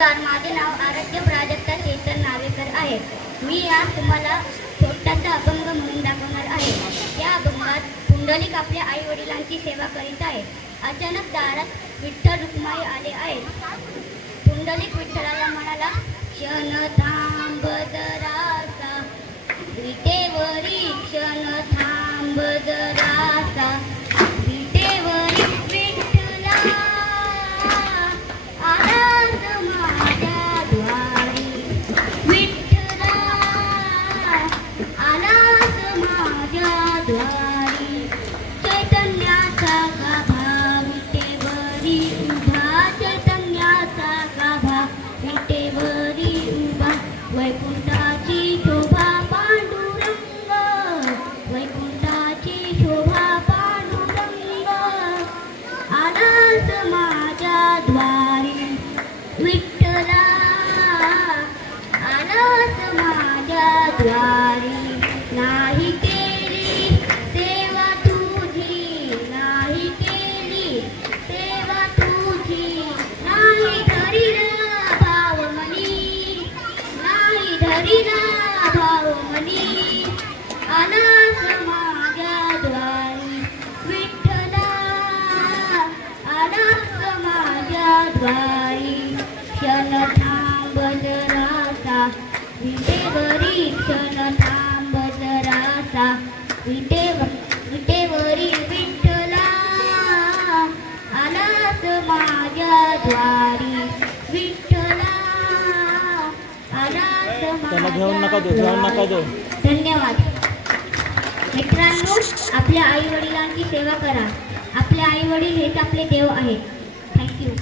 नमस्कार माझे नाव आरोग्य प्राजक्ता चेतन नावेकर आहे. मी आज तुम्हाला छोटासा अभंग म्हणून दाखवणार आहे. या अभंगात पुंडलिक आपल्या आई वडिलांची सेवा करीत आहे. अचानक दारात विठ्ठल रुक्माई आले आहे पुंडलिक विठ्ठलाला म्हणाला शनता माझ्या द्वारी चैतन्याचा गाभा विटेवरी उभा चैतन्याचा गाभा विटेवरी उभा. वैकुंठाची शोभा पांडुरंग वैकुंठाची शोभा पांडुरंग. आनंद माझ्या द्वारी विठ्ठला आनंद माझ्या द्वारी नाही धरीला भाव अनाथ माझ्या द्वारी विठ्ठला अनाथ माझ्या द्वारी क्षण थांब जरासा विटेवरी क्षण थांब जरासा विटेव विटेवरी विठ्ठला अनाथ माझ्या द्वारी त्याला घेऊन नका देऊ, घेऊन नका देऊ. धन्यवाद. मित्रांनो आपल्या आई वडिलांची सेवा करा. आपले आई वडील हेच आपले देव आहेत. थँक्यू